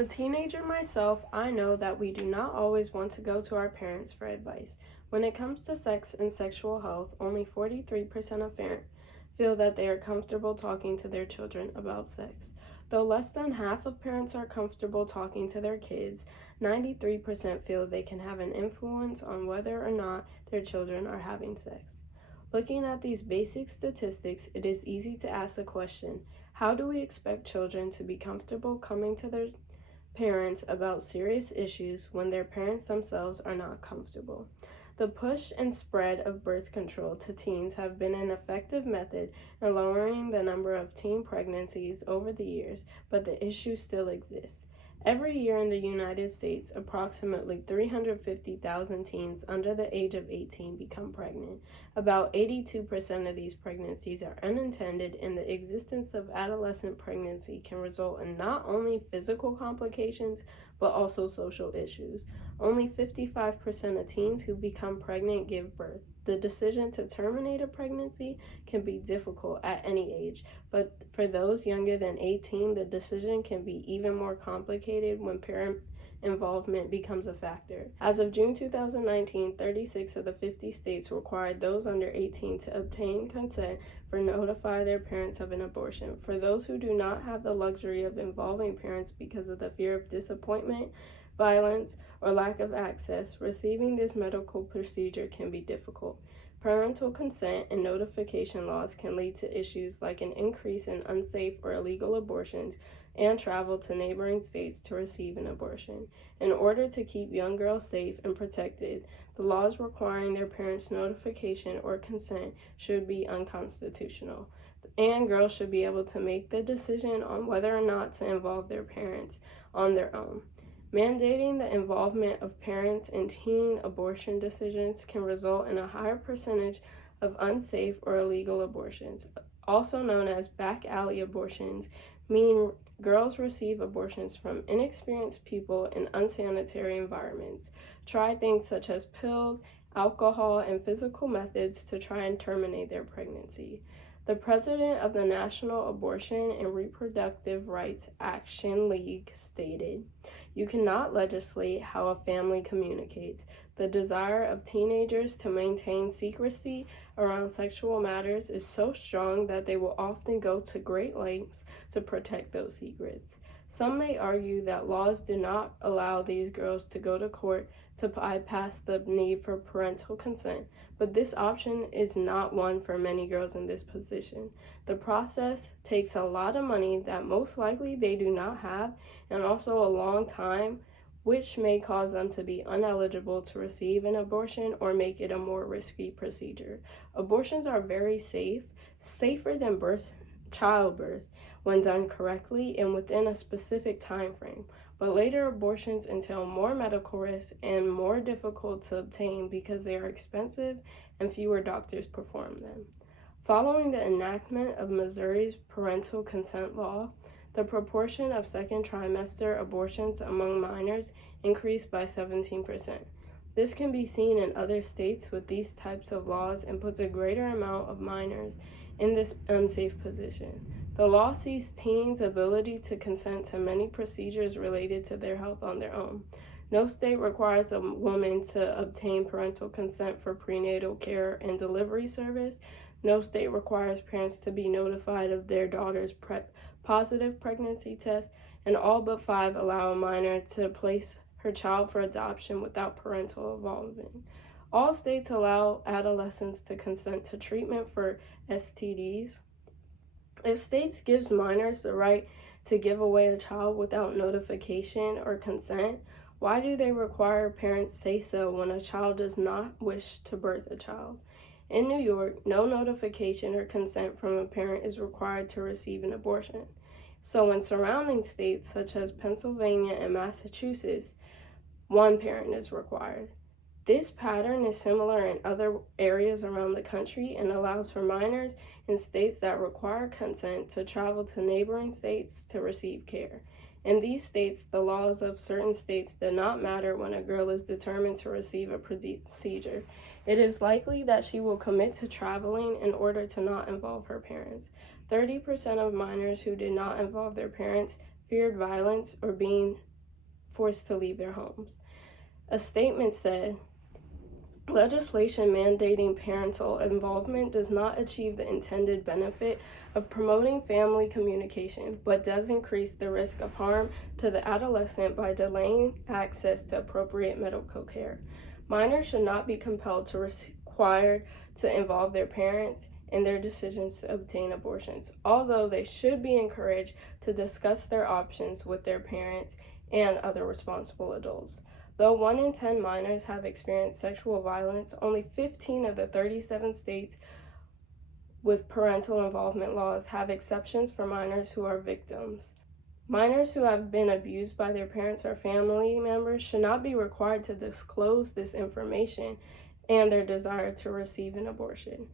A teenager myself, I know that we do not always want to go to our parents for advice. When it comes to sex and sexual health, only 43% of parents feel that they are comfortable talking to their children about sex. Though less than half of parents are comfortable talking to their kids, 93% feel they can have an influence on whether or not their children are having sex. Looking at these basic statistics, it is easy to ask the question, how do we expect children to be comfortable coming to their parents about serious issues when their parents themselves are not comfortable? The push and spread of birth control to teens have been an effective method in lowering the number of teen pregnancies over the years, but the issue still exists. Every year in the United States, approximately 350,000 teens under the age of 18 become pregnant. About 82% of these pregnancies are unintended, and the existence of adolescent pregnancy can result in not only physical complications, but also social issues. Only 55% of teens who become pregnant give birth. The decision to terminate a pregnancy can be difficult at any age, but for those younger than 18, the decision can be even more complicated when parent involvement becomes a factor. As of June 2019, 36 of the 50 states required those under 18 to obtain consent for notify their parents of an abortion. For those who do not have the luxury of involving parents because of the fear of disappointment, violence, or lack of access, receiving this medical procedure can be difficult. Parental consent and notification laws can lead to issues like an increase in unsafe or illegal abortions and travel to neighboring states to receive an abortion. In order to keep young girls safe and protected, the laws requiring their parents' notification or consent should be unconstitutional, and girls should be able to make the decision on whether or not to involve their parents on their own. Mandating the involvement of parents in teen abortion decisions can result in a higher percentage of unsafe or illegal abortions, also known as back alley abortions, mean girls receive abortions from inexperienced people in unsanitary environments. Try things such as pills, alcohol, and physical methods to try and terminate their pregnancy. The president of the National Abortion and Reproductive Rights Action League stated, "You cannot legislate how a family communicates. The desire of teenagers to maintain secrecy around sexual matters is so strong that they will often go to great lengths to protect those secrets. Some may argue that laws do not allow these girls to go to court to bypass the need for parental consent, but this option is not one for many girls in this position. The process takes a lot of money that most likely they do not have, and also a long time, which may cause them to be ineligible to receive an abortion or make it a more risky procedure. Abortions are very safe, safer than childbirth, when done correctly and within a specific time frame, but later abortions entail more medical risks and more difficult to obtain because they are expensive and fewer doctors perform them." Following the enactment of Missouri's parental consent law, the proportion of second trimester abortions among minors increased by 17%. This can be seen in other states with these types of laws and puts a greater amount of minors in this unsafe position. The law sees teens' ability to consent to many procedures related to their health on their own. No state requires a woman to obtain parental consent for prenatal care and delivery service. No state requires parents to be notified of their daughter's positive pregnancy test, and all but 5 allow a minor to place her child for adoption without parental involvement. All states allow adolescents to consent to treatment for STDs. If states gives minors the right to give away a child without notification or consent, why do they require parents say so when a child does not wish to birth a child? In New York, no notification or consent from a parent is required to receive an abortion. So in surrounding states such as Pennsylvania and Massachusetts, one parent is required. This pattern is similar in other areas around the country and allows for minors in states that require consent to travel to neighboring states to receive care. In these states, the laws of certain states do not matter when a girl is determined to receive a procedure. It is likely that she will commit to traveling in order to not involve her parents. 30% of minors who did not involve their parents feared violence or being forced to leave their homes. A statement said, legislation mandating parental involvement does not achieve the intended benefit of promoting family communication, but does increase the risk of harm to the adolescent by delaying access to appropriate medical care. Minors should not be compelled to required to involve their parents in their decisions to obtain abortions, although they should be encouraged to discuss their options with their parents and other responsible adults. Though 1 in 10 minors have experienced sexual violence, only 15 of the 37 states with parental involvement laws have exceptions for minors who are victims. Minors who have been abused by their parents or family members should not be required to disclose this information and their desire to receive an abortion.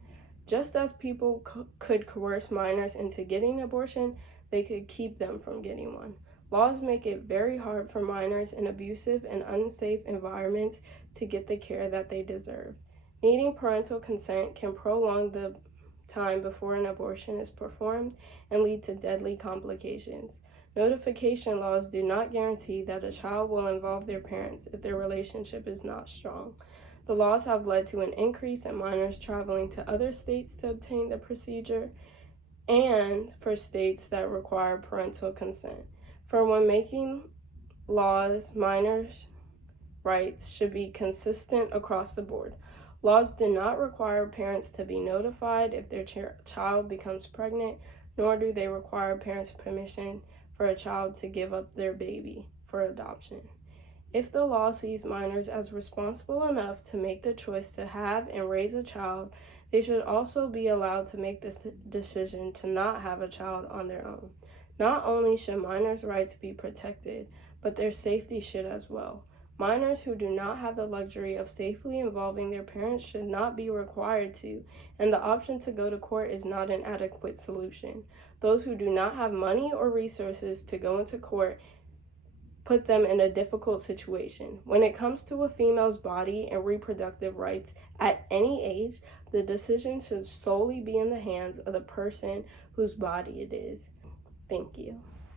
Just as people could coerce minors into getting an abortion, they could keep them from getting one. Laws make it very hard for minors in abusive and unsafe environments to get the care that they deserve. Needing parental consent can prolong the time before an abortion is performed and lead to deadly complications. Notification laws do not guarantee that a child will involve their parents if their relationship is not strong. The laws have led to an increase in minors traveling to other states to obtain the procedure and for states that require parental consent. For when making laws, minors' rights should be consistent across the board. Laws do not require parents to be notified if their child becomes pregnant, nor do they require parents' permission for a child to give up their baby for adoption. If the law sees minors as responsible enough to make the choice to have and raise a child, they should also be allowed to make the decision to not have a child on their own. Not only should minors' rights be protected, but their safety should as well. Minors who do not have the luxury of safely involving their parents should not be required to, and the option to go to court is not an adequate solution. Those who do not have money or resources to go into court put them in a difficult situation. When it comes to a female's body and reproductive rights at any age, the decision should solely be in the hands of the person whose body it is. Thank you.